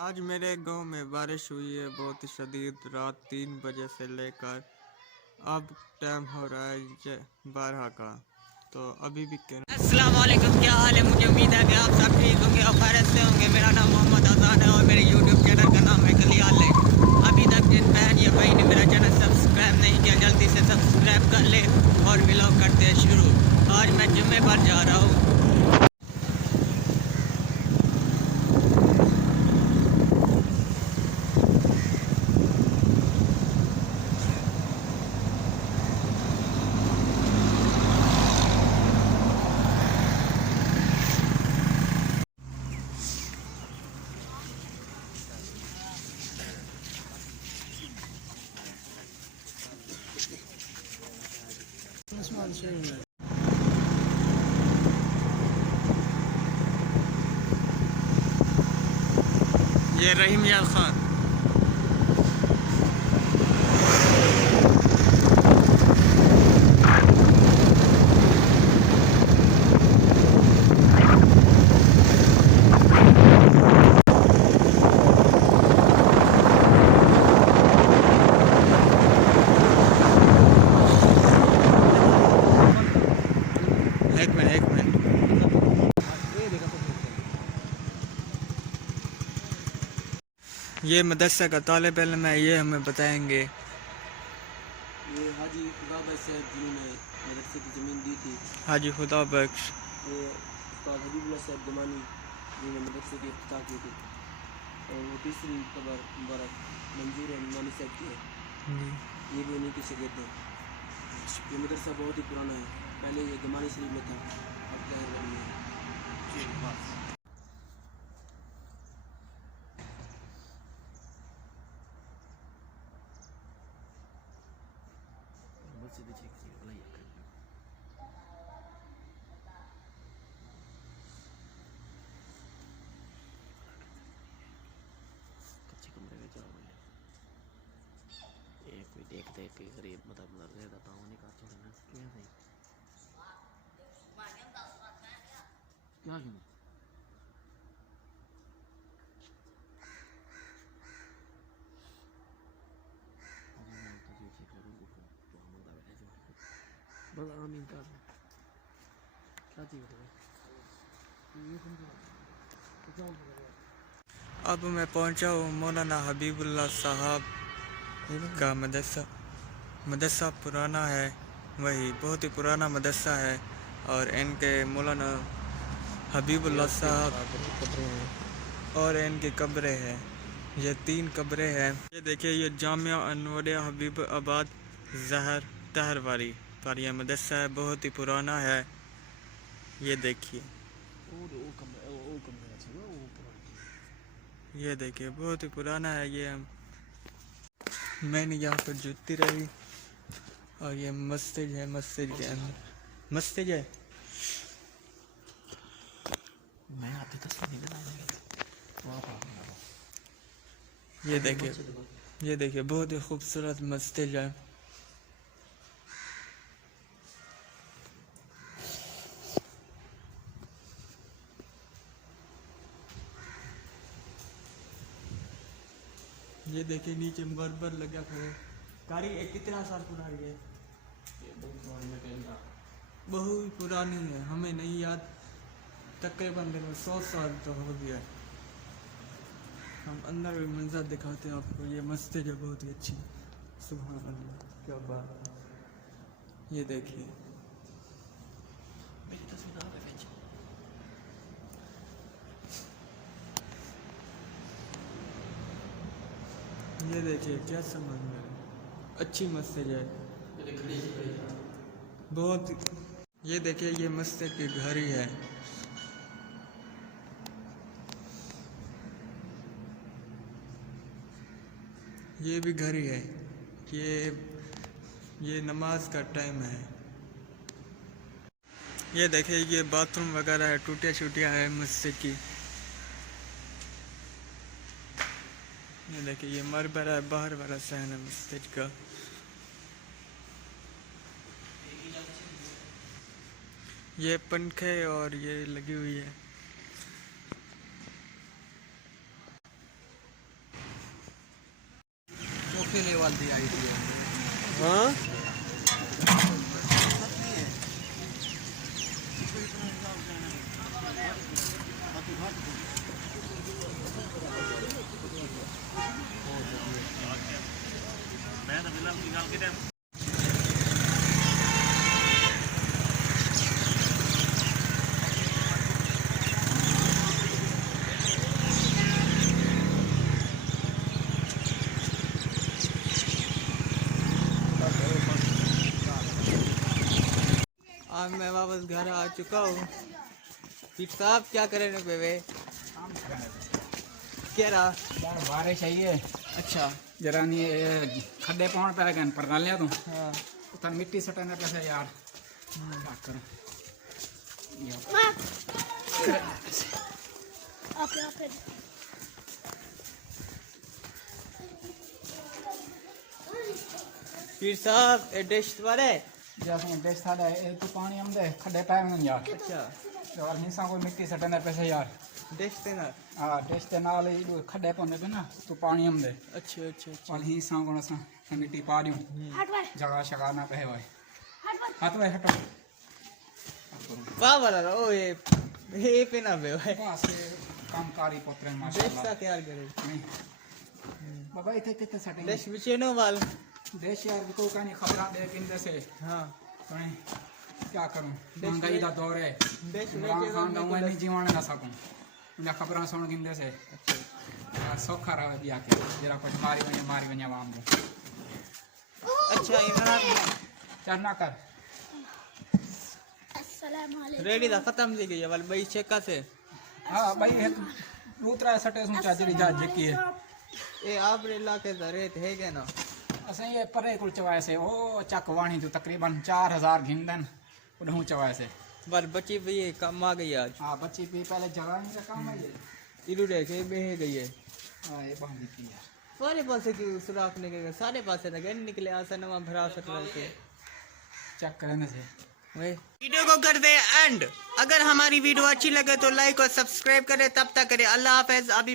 आज मेरे गांव में बारिश हुई है बहुत शदीद। रात 3 बजे से लेकर अब टाइम हो रहा है 12 का। तो अभी भी अस्सलाम वालेकुम, क्या हाल है? मुझे उम्मीद है कि आप सब ठीक होंगे और खैरियत से होंगे। मेरा नाम मोहम्मद आज़ाद है और मेरे यूट्यूब चैनल का नाम है कलियाल लेक। अभी तक जिन बहन या भाई ने मेरा चैनल सब्सक्राइब नहीं किया, जल्दी से सब्सक्राइब कर ले और व्लॉग करते हैं शुरू। आज मैं जुम्मे पर जा रहा हूँ। ये रहीम यार खान। एक मिनट। ये मदरसा का तालिब इल्म है, ये हमें बताएंगे। ये हाजी खुदा बख्श साहब जिन्होंने मदरसे की ज़मीन दी थी। हाजी खुदा बख्श। ये उस्ताद हबीबुल्लाह साहब दमानी जिन्होंने मदरसे की इफ्तिताह की थी। और वो तीसरी कबर मुबारक मंजूर नुमानी साहब की है, ये भी उन्हीं के शागिर्द हैं। ये मदरसा बहुत ही पुराना है, पहले ये गमानी शरीफ में था, अब तहरगढ़ में है। कोई देख देख के गरीब मतलब रहता होने का थोड़ा ना क्या है क्या क्यों बस आमीन का क्या चाहिए अब मैं पहुंचा हूँ मौलाना हबीबुल्लाह साहब का मदरसा। मदरसा पुराना है, वही बहुत ही पुराना मदरसा है। और इनके मौलाना हबीबुल्लाह साहब और इनकी कब्रें हैं। ये 3 कब्रें हैं। ये देखिए, ये जामिया अनवरिया हबीब आबाद जहर तहरवारी पर यह मदरसा है, बहुत ही पुराना है। ये देखिए, ये देखिए बहुत ही पुराना है। ये मैंने यहाँ पर जुती रही। और ये मस्जिद है, मस्जिद के अंदर मस्जिद है। मैं आते तस्वीर ये देखिए, ये देखिए बहुत ही खूबसूरत मस्जिद है। ये देखिए नीचे मरमर लगा है। कारी कितना साल पुरानी है? बहुत पुरानी है, हमें नहीं याद। तकरीबन 100 साल तो हो गया। हम अंदर भी मंजर दिखाते हैं आपको। ये मस्जिद है बहुत ही अच्छी। सुभान अल्लाह, क्या बात है। ये देखिए, मेरी तस्वीर ये देखिए क्या समझ में अच्छी मस्जिद है बहुत। ये देखिए, ये मस्जिद की घड़ी है। ये भी घड़ी है। ये नमाज का टाइम है। ये देखिए, ये बाथरूम वगैरह है, टूटिया छूटियाँ है मस्जिद की। ये देखिए, ये मरबर है, बाहर वाला सहन है मस्जिद का। ये पंखे और ये लगी हुई है। लेने वाली आई थी। हाँ अब मैं वापस घर आ चुका हूँ। पीठ साहब क्या करे पे वे क्या रहा यार बारिश आई है। अच्छा जरा नहीं खड्डे पहुंच पे गए पर डालिया तू हाँ उतना मिट्टी सटाने पैसे यार क्या करूं पीठ साहब ये डिश वाले जैसे देश था ये तो पानी हम दे खड्डे पाए हैं यार अच्छा और हिंसा कोई मिट्टी सटाने पैसे यार डिश देना हां देश के नाल ये खड्डे पौने पे ना तो पानी हम दे अच्छा अच्छा अच्छा और हिंसा को सा मिट्टी पा दियो जगह शगा ना पे भाई हाथ में हटो वाह वाला ओ ये पे ना बे भाई बस कामकारी पुत्र डिश माशाल्लाह का तैयार करे नहीं बाबा इथे कितने सटेंगे डिश बिचेनो वाल देश यार को कहानी खबर दे किंदे से हाँ कहीं क्या करूं महंगाई का दौर है डिश इमरान खान का मैं नहीं जीवन ना सकूं उनका खबरां सुन किंदे से सौखा रहा बिया के जरा कुछ मारी वने आवाम को अच्छा इमरान चढ़ना कर रेडी था खत्म थी गई वाल भाई चेक से हां भाई एक रूतरा सटे सुन चाचरी जा जेकी है ये आप इलाके का रेट है क्या ना असें ये परे कुल चवाए से ओ चक वाणी तो तकरीबन 4000 घिंदन उन्हों चवाए से बार बची भी ये कम आ गई आज हां बच्ची भी पहले जगह नहीं का काम है ये इलू रे के बह गई है हां ये बांधी की यार सारे पासे की सुराख निकले सारे पासे लगे निकले आसा नवा भरा सकते थे चेक करने से वे वीडियो को कर दे एंड अगर हमारी वीडियो अच्छी लगे तो लाइक और सब्सक्राइब करें तब तक करें अल्लाह हाफिज अभी